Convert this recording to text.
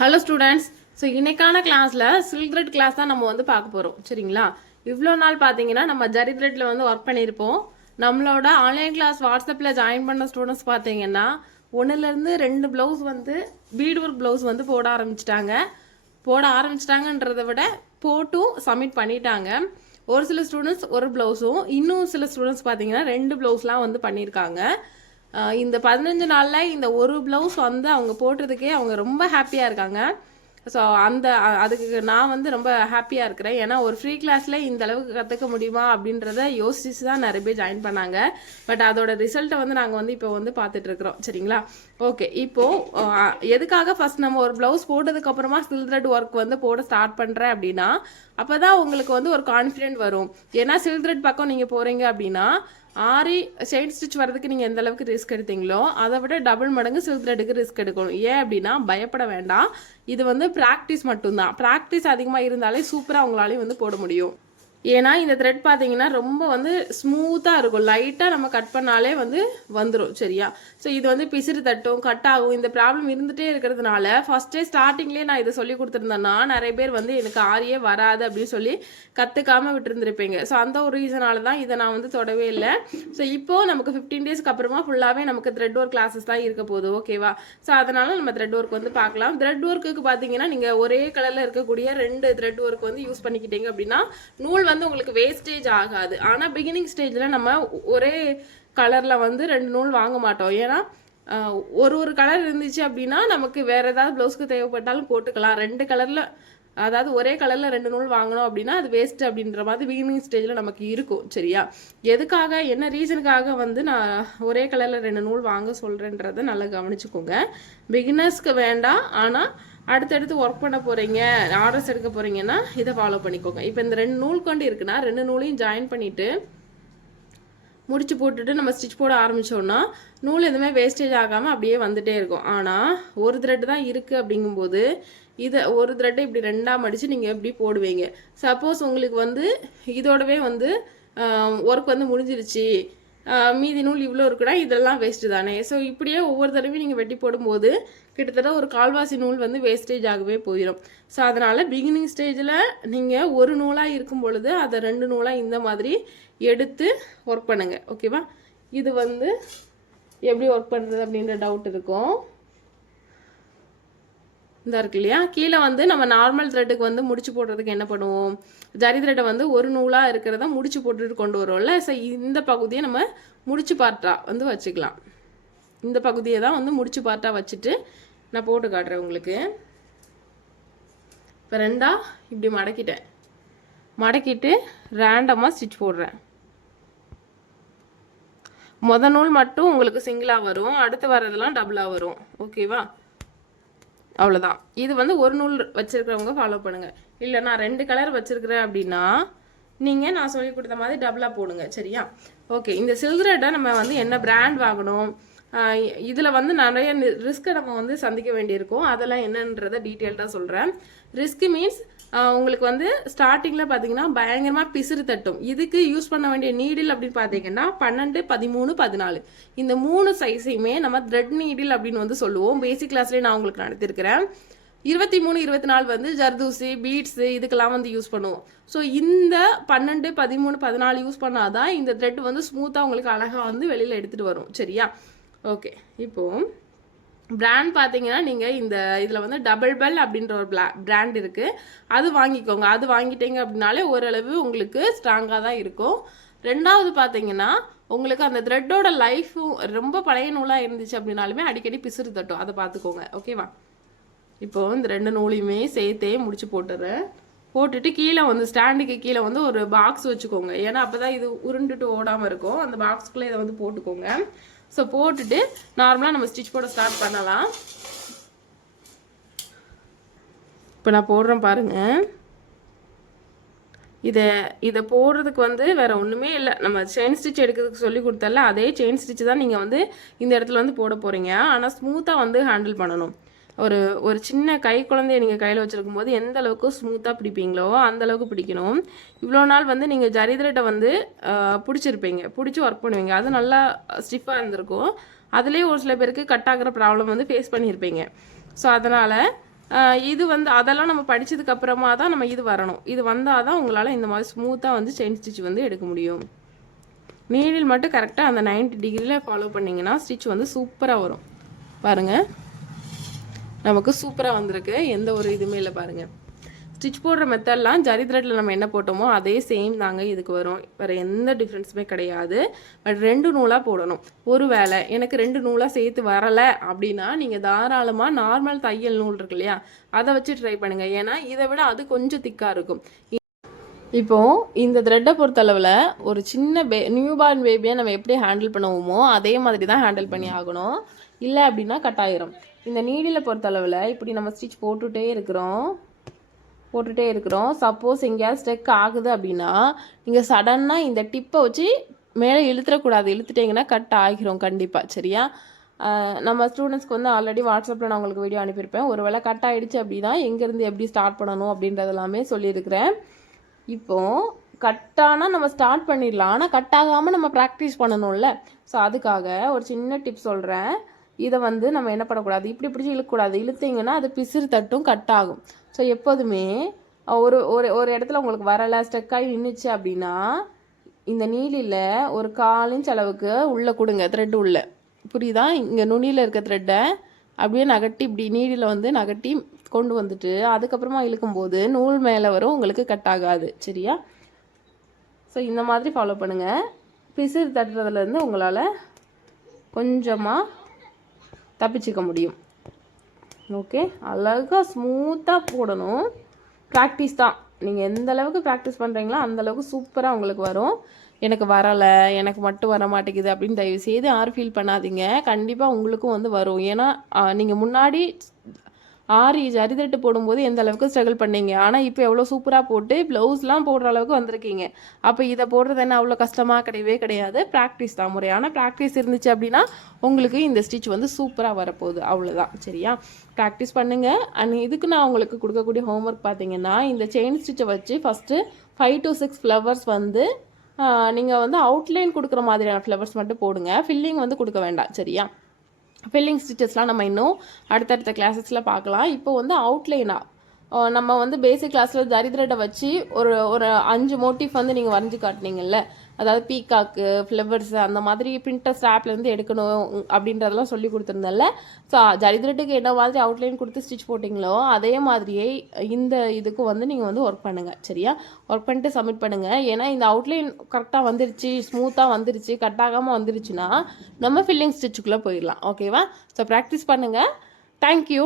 Hello students. So இன்னைக்கான கிளாஸில் silk thread class தான் நம்ம வந்து பார்க்க போகிறோம். சரிங்களா? இவ்வளோ நாள் பார்த்தீங்கன்னா நம்ம ஜரி த்ரெட்டில் வந்து ஒர்க் பண்ணியிருப்போம். நம்மளோட ஆன்லைன் கிளாஸ் வாட்ஸ்அப்பில் ஜாயின் பண்ண ஸ்டூடெண்ட்ஸ் பார்த்தீங்கன்னா 1லேருந்து 2 ப்ளவுஸ் வந்து பீட் ஒர்க் ப்ளவுஸ் வந்து போட ஆரம்பிச்சிட்டாங்கன்றதை விட போட்டும் சப்மிட் பண்ணிட்டாங்க. ஒரு சில ஸ்டூடெண்ட்ஸ் ஒரு ப்ளவுஸும், இன்னும் சில ஸ்டூடெண்ட்ஸ் பார்த்தீங்கன்னா 2 ப்ளவுஸ்லாம் வந்து பண்ணியிருக்காங்க. இந்த 15 நாளில் இந்த ஒரு ப்ளவுஸ் வந்து அவங்க போட்டதுக்கே அவங்க ரொம்ப ஹாப்பியாக இருக்காங்க. ஸோ அதுக்கு நான் வந்து ரொம்ப ஹாப்பியாக இருக்கிறேன். ஏன்னா ஒரு ஃப்ரீ கிளாஸில் இந்த அளவுக்கு கற்றுக்க முடியுமா அப்படின்றத யோசிச்சு தான் நிறைய பேர் ஜாயின் பண்ணாங்க. பட் அதோட ரிசல்ட்டை வந்து நாங்கள் வந்து இப்போ வந்து பார்த்துட்ருக்குறோம். சரிங்களா? ஓகே, இப்போது எதுக்காக ஃபஸ்ட் நம்ம ஒரு ப்ளவுஸ் போட்டதுக்கப்புறமா சில்க் த்ரெட் ஒர்க் வந்து போட ஸ்டார்ட் பண்ணுறேன் அப்படின்னா, அப்போ தான் உங்களுக்கு வந்து ஒரு கான்ஃபிடென்ட் வரும். ஏன்னா சில்க் த்ரெட் பக்கம் நீங்கள் போகிறீங்க அப்படின்னா ஆரி செயின் ஸ்டிச் வரதுக்கு நீங்கள் எந்த அளவுக்கு ரிஸ்க் எடுத்தீங்களோ அதை விட டபுள் மடங்கு சில்க் த்ரெட்டுக்கு ரிஸ்க் எடுக்கணும். ஏன் அப்படின்னா பயப்பட வேண்டாம். இது வந்து ப்ராக்டிஸ் மட்டும்தான். ப்ராக்டிஸ் அதிகமாக இருந்தாலே சூப்பராக உங்களாலையும் வந்து போட முடியும். ஏன்னா இந்த த்ரெட் பார்த்தீங்கன்னா ரொம்ப வந்து ஸ்மூத்தாக இருக்கும். லைட்டாக நம்ம கட் பண்ணாலே வந்து வந்துடும். சரியா? ஸோ இது வந்து பிசிறு தட்டும், கட் ஆகும். இந்த ப்ராப்ளம் இருந்துகிட்டே இருக்கிறதுனால ஃபஸ்ட்டே ஸ்டார்டிங்லேயே நான் இதை சொல்லி கொடுத்துருந்தேன்னா நிறைய பேர் வந்து எனக்கு ஆரியே வராது அப்படின்னு சொல்லி கற்றுக்காமல் விட்டுருந்துருப்பீங்க. ஸோ அந்த ஒரு ரீசனால தான் இதை நான் வந்து தொடவே இல்லை. ஸோ இப்போது நமக்கு 15 டேஸ்க்கு அப்புறமா ஃபுல்லாகவே நமக்கு த்ரெட் ஒர்க் கிளாஸஸ் தான் இருக்க போகுது. ஓகேவா? ஸோ அதனால் நம்ம த்ரெட் ஒர்க் வந்து பார்க்கலாம். த்ரெட் ஒர்க்குக்கு பார்த்தீங்கன்னா நீங்கள் ஒரே கலரில் இருக்கக்கூடிய 2 த்ரெட் ஒர்க் வந்து யூஸ் பண்ணிக்கிட்டீங்க அப்படின்னா நூல் வந்து உங்களுக்கு வேஸ்டேஜ் ஆகாது. ஆனால் பிகினிங் ஸ்டேஜில் நம்ம ஒரே கலரில் வந்து 2 நூல் வாங்க மாட்டோம். ஏன்னா ஒரு கலர் இருந்துச்சு அப்படின்னா நமக்கு வேறு ஏதாவது ப்ளவுஸ்க்கு தேவைப்பட்டாலும் போட்டுக்கலாம். 2 கலரில், அதாவது ஒரே கலரில் 2 நூல் வாங்கினோம் அப்படின்னா அது வேஸ்ட்டு அப்படின்ற மாதிரி பிகினிங் ஸ்டேஜில் நமக்கு இருக்கும். சரியா? எதுக்காக, என்ன ரீசனுக்காக வந்து நான் ஒரே கலரில் 2 நூல் வாங்க சொல்கிறேன்றதை நல்லா கவனிச்சுக்கோங்க. பிகினர்ஸ்க்கு வேண்டாம். ஆனால் அடுத்தடுத்து ஒர்க் பண்ண போகிறீங்க, ஆர்டர்ஸ் எடுக்க போகிறீங்கன்னா இதை ஃபாலோ பண்ணிக்கோங்க. இப்போ இந்த 2 நூல் கொண்டு இருக்குன்னா 2 நூலையும் ஜாயின் பண்ணிவிட்டு முடிச்சு போட்டுட்டு நம்ம ஸ்டிச் போட ஆரம்பித்தோன்னா நூல் எதுவுமே வேஸ்டேஜ் ஆகாமல் அப்படியே வந்துகிட்டே இருக்கும். ஆனால் ஒரு த்ரெட் தான் இருக்குது அப்படிங்கும்போது இதை ஒரு த்ரெட்டை இப்படி 2ஆக மடித்து நீங்கள் எப்படி போடுவீங்க? சப்போஸ் உங்களுக்கு வந்து இதோடவே வந்து ஒர்க் வந்து முடிஞ்சிருச்சு, மீதி நூல் இவ்வளோ இருக்குன்னா இதெல்லாம் வேஸ்ட்டு தானே. ஸோ இப்படியே ஒவ்வொரு தடவையும் நீங்கள் வெட்டி போடும்போது கிட்டத்தட்ட ஒரு கால்வாசி நூல் வந்து வேஸ்டேஜ் ஆகவே போயிடும். ஸோ அதனால் பிகினிங் ஸ்டேஜில் நீங்கள் ஒரு நூலாக இருக்கும் பொழுது அதை 2 நூலாக இந்த மாதிரி எடுத்து ஒர்க் பண்ணுங்கள். ஓகேவா? இது வந்து எப்படி ஒர்க் பண்ணுறது அப்படின்ற டவுட் இருக்கும். இந்த இருக்கு இல்லையா, கீழே வந்து நம்ம நார்மல் த்ரெட்டுக்கு வந்து முடிச்சு போடுறதுக்கு என்ன பண்ணுவோம்? ஜரி த்ரெட்டை வந்து ஒரு நூலாக இருக்கிறத முடிச்சு போட்டுட்டு கொண்டு வரோம்ல. ஸோ இந்த பகுதியை நம்ம முடிச்சு பார்ட்டா வந்து வச்சுக்கலாம். இந்த பகுதியை தான் வந்து முடிச்சு பார்ட்டா வச்சுட்டு நான் போட்டு காட்டுறேன் உங்களுக்கு. இப்போ 2ஆக இப்படி மடக்கிட்டு ரேண்டமாக ஸ்டிச் போடுறேன். நூல் மட்டும் உங்களுக்கு சிங்கிளாக வரும், அடுத்து வர்றதெல்லாம் டபுளாக வரும். ஓகேவா? அவ்வளோதான். இது வந்து ஒரு நூல் வச்சுருக்கிறவங்க ஃபாலோ பண்ணுங்கள். இல்லை நான் 2 கலர் வச்சுருக்கிறேன் அப்படின்னா நீங்கள் நான் சொல்லி கொடுத்த மாதிரி டபுளாக போடுங்க. சரியா? ஓகே, இந்த சில்க் த்ரெட்டை நம்ம வந்து என்ன பிராண்ட் வாங்கணும், இதில் வந்து நிறைய ரிஸ்க்கை நம்ம வந்து சந்திக்க வேண்டியிருக்கும். அதெல்லாம் என்னன்றதை டீட்டெயில்டாக சொல்கிறேன். ரிஸ்க் மீன்ஸ் உங்களுக்கு வந்து ஸ்டார்டிங்கில் பார்த்தீங்கன்னா பயங்கரமாக பிசிறு தட்டும். இதுக்கு யூஸ் பண்ண வேண்டிய நீடில் அப்படின்னு பார்த்தீங்கன்னா 12, 13, 14 இந்த 3 சைஸையுமே நம்ம த்ரெட் நீடில் அப்படின்னு வந்து சொல்லுவோம். பேசிக் கிளாஸ்லேயே நான் உங்களுக்கு நடத்திருக்கிறேன். 23, 24 வந்து ஜர்தூசி, பீட்ஸு இதுக்கெல்லாம் வந்து யூஸ் பண்ணுவோம். ஸோ இந்த 12, 13, 14 யூஸ் பண்ணாதான் இந்த த்ரெட் வந்து ஸ்மூத்தாக உங்களுக்கு அழகாக வந்து வெளியில் எடுத்துகிட்டு வரும். சரியா? ஓகே, இப்போது பிராண்ட் பார்த்தீங்கன்னா நீங்கள் இதில் வந்து டபுள் பெல் அப்படின்ற ஒரு பிராண்ட் இருக்குது. அது வாங்கிக்கோங்க. அது வாங்கிட்டீங்க அப்படின்னாலே ஓரளவு உங்களுக்கு ஸ்ட்ராங்காக தான் இருக்கும். 2வது பார்த்தீங்கன்னா உங்களுக்கு அந்த த்ரெட்டோட லைஃப்பும் ரொம்ப பழைய நூலாக இருந்துச்சு அப்படின்னாலுமே அடிக்கடி பிசுறு தட்டும். அதை பார்த்துக்கோங்க. ஓகேவா? இப்போது இந்த 2 நூலையுமே சேர்த்தே முடிச்சு போட்டுட்டு கீழே வந்து ஸ்டாண்டுக்கு கீழே வந்து ஒரு பாக்ஸ் வச்சுக்கோங்க. ஏன்னா அப்போ தான் இது உருண்டுட்டு ஓடாமல் இருக்கும். அந்த பாக்ஸ்குள்ளே இதை வந்து போட்டுக்கோங்க. ஸோ போட்டுட்டு நார்மலாக நம்ம ஸ்டிச் போட ஸ்டார்ட் பண்ணலாம். இப்போ நான் போடுறேன் பாருங்கள். இதை போடுறதுக்கு வந்து வேறு ஒன்றுமே இல்லை. நம்ம செயின் ஸ்டிச் எடுக்கிறதுக்கு சொல்லி கொடுத்தல அதே செயின் ஸ்டிச் தான் நீங்கள் வந்து இந்த இடத்துல வந்து போட போகிறீங்க. ஆனால் ஸ்மூத்தாக வந்து ஹேண்டில் பண்ணணும். ஒரு சின்ன கை குழந்தைய நீங்கள் கையில் வச்சுருக்கும் போது எந்த அளவுக்கு ஸ்மூத்தாக பிடிப்பீங்களோ அந்த அளவுக்கு பிடிக்கணும். இவ்வளோ நாள் வந்து நீங்கள் ஜரி த்ரெட்டை வந்து பிடிச்சி ஒர்க் பண்ணுவீங்க. அது நல்லா ஸ்டிஃபாக இருந்திருக்கும். அதுலேயே ஒரு சில பேருக்கு கட் ஆகிற ப்ராப்ளம் வந்து ஃபேஸ் பண்ணியிருப்பீங்க. ஸோ அதனால் இது வந்து அதெல்லாம் நம்ம படித்ததுக்கு அப்புறமா தான் நம்ம இது வரணும். இது வந்தால் தான் உங்களால் இந்த மாதிரி ஸ்மூத்தாக வந்து செயின் ஸ்டிச் வந்து எடுக்க முடியும். நீடில் மட்டும் கரெக்டாக அந்த 90 டிகிரியில் ஃபாலோ பண்ணிங்கன்னா ஸ்டிச் வந்து சூப்பராக வரும். பாருங்கள், நமக்கு சூப்பராக வந்திருக்கு, எந்த ஒரு இதுவுமே இல்லை. பாருங்கள், ஸ்டிச் போடுற மெத்தட்லாம் ஜரி த்ரெட்டில் நம்ம என்ன போட்டோமோ அதே சேம் தாங்க இதுக்கு வரும். வேறு எந்த டிஃப்ரென்ஸுமே கிடையாது. பட் 2 நூலாக போடணும். ஒரு வேளை எனக்கு 2 நூலாக சேர்த்து வரலை அப்படின்னா நீங்கள் தாராளமாக நார்மல் தையல் நூல் இருக்கு இல்லையா, அதை வச்சு ட்ரை பண்ணுங்கள். ஏன்னா இதை விட அது கொஞ்சம் திக்காக இருக்கும். இப்போது இந்த த்ரெட்டை பொறுத்தளவில் ஒரு சின்ன நியூ பார்ன் பேபியை நம்ம எப்படி ஹேண்டில் பண்ணுவோமோ அதே மாதிரி தான் ஹேண்டில் பண்ணி ஆகணும். இல்லை அப்படின்னா கட் ஆயிரும். இந்த நீடில் பொறுத்தளவில் இப்படி நம்ம ஸ்டிச் போட்டுகிட்டே இருக்கிறோம். சப்போஸ் எங்கேயாவது ஸ்டெக் ஆகுது அப்படின்னா நீங்கள் சடனாக இந்த டிப்பை வச்சு மேலே இழுத்துடக்கூடாது. இழுத்துட்டிங்கன்னா கட் ஆகிரும் கண்டிப்பாக. சரியா? நம்ம ஸ்டூடெண்ட்ஸ்க்கு வந்து ஆல்ரெடி வாட்ஸ்அப்பில் நான் உங்களுக்கு வீடியோ அனுப்பியிருப்பேன். ஒரு வேளை கட் ஆகிடுச்சு அப்படின்னா எங்கேருந்து எப்படி ஸ்டார்ட் பண்ணணும் அப்படின்றதெல்லாமே சொல்லியிருக்கிறேன். இப்போது கட்டானால் நம்ம ஸ்டார்ட் பண்ணிடலாம். ஆனால் கட் ஆகாமல் நம்ம ப்ராக்டிஸ் பண்ணணும்ல. ஸோ அதுக்காக ஒரு சின்ன டிப் சொல்கிறேன். இதை வந்து நம்ம என்ன பண்ணக்கூடாது, இப்படி பிடிச்சி இழுக்கக்கூடாது. இழுத்திங்கன்னா அது பிசிறு தட்டும், கட் ஆகும். ஸோ எப்போதுமே ஒரு ஒரு ஒரு இடத்துல உங்களுக்கு வரலை, ஸ்டெக்காகி நின்றுச்சு அப்படின்னா இந்த நீலில் ஒரு 1/4 இன்ச் அளவுக்கு உள்ளே கொடுங்க, த்ரெட் உள்ளே. புரியுதா? இங்கே நுனியில் இருக்க த்ரெட்டை அப்படியே நகட்டி இப்படி நீடில் வந்து நகட்டி கொண்டு வந்துட்டு அதுக்கப்புறமா இழுக்கும்போது நூல் மேலே வரும், உங்களுக்கு கட் ஆகாது. சரியா? ஸோ இந்த மாதிரி ஃபாலோ பண்ணுங்கள். பிசிறு தட்டுறதுலேருந்து உங்களால் கொஞ்சமாக தப்பிச்சிக்க முடியும். ஓகே, அழகாக ஸ்மூத்தாக போடணும். ப்ராக்டிஸ் தான். நீங்கள் எந்த அளவுக்கு ப்ராக்டிஸ் பண்ணுறீங்களோ அந்தளவுக்கு சூப்பராக உங்களுக்கு வரும். எனக்கு வரலை, எனக்கு மட்டும் வர மாட்டேங்குது அப்படின்னு தயவுசெய்து யாரும் ஃபீல் பண்ணாதீங்க. கண்டிப்பாக உங்களுக்கும் வந்து வரும். ஏன்னா நீங்கள் முன்னாடி ஜரி த்ரெட்டு போடும்போது எந்த அளவுக்கு ஸ்ட்ரகிள் பண்ணீங்க. ஆனால் இப்போ எவ்வளோ சூப்பராக போட்டு ப்ளவுஸ்லாம் போடுற அளவுக்கு வந்திருக்கீங்க. அப்போ இதை போடுறது என்ன அவ்வளோ கஷ்டமாக கிடையவே கிடையாது. ப்ராக்டிஸ் தான். முறையான ப்ராக்டிஸ் இருந்துச்சு அப்படின்னா உங்களுக்கு இந்த ஸ்டிச் வந்து சூப்பராக வரப்போகுது. அவ்வளோதான். சரியா? ப்ராக்டிஸ் பண்ணுங்கள். அண்ட் இதுக்கு நான் உங்களுக்கு கொடுக்கக்கூடிய ஹோம்ஒர்க் பார்த்தீங்கன்னா, இந்த செயின் ஸ்டிச்சை வச்சு ஃபஸ்ட்டு 5 to 6 ஃப்ளவர்ஸ் வந்து நீங்கள் வந்து அவுட்லைன் கொடுக்குற மாதிரியான ஃப்ளவர்ஸ் மட்டும் போடுங்க. ஃபில்லிங் வந்து கொடுக்க வேண்டாம். சரியா? ஃபில்லிங் ஸ்டிச்சஸ்லாம் நம்ம இன்னும் அடுத்தடுத்த கிளாஸஸில் பார்க்கலாம். இப்போ வந்து அவுட்லைனாக நம்ம வந்து பேசிக் கிளாஸில் ஜரி த்ரெட்டை வச்சு ஒரு 5 மோட்டிவ் வந்து நீங்கள் வரைஞ்சி காட்டினீங்கல்ல, அதாவது பீகாக்கு, ஃப்ளவர்ஸு, அந்த மாதிரி பிரிண்டர் ஆப்லேருந்து எடுக்கணும் அப்படின்றதெல்லாம் சொல்லி கொடுத்துருந்தேன்ல. ஸோ ஜரி த்ரெட்டுக்கு என்ன மாதிரி அவுட்லைன் கொடுத்து ஸ்டிச் போட்டிங்களோ அதே மாதிரியே இந்த இதுக்கு வந்து நீங்கள் வந்து ஒர்க் பண்ணுங்கள். சரியா? ஒர்க் பண்ணிட்டு சப்மிட் பண்ணுங்கள். ஏன்னா இந்த அவுட்லைன் கரெக்டாக வந்துருச்சு, ஸ்மூத்தாக வந்துருச்சு, கட் ஆகாமல் வந்துருச்சுன்னா நம்ம ஃபில்லிங் ஸ்டிச்சுக்குள்ளே போயிடலாம். ஓகேவா? ஸோ ப்ராக்டிஸ் பண்ணுங்கள். தேங்க்யூ.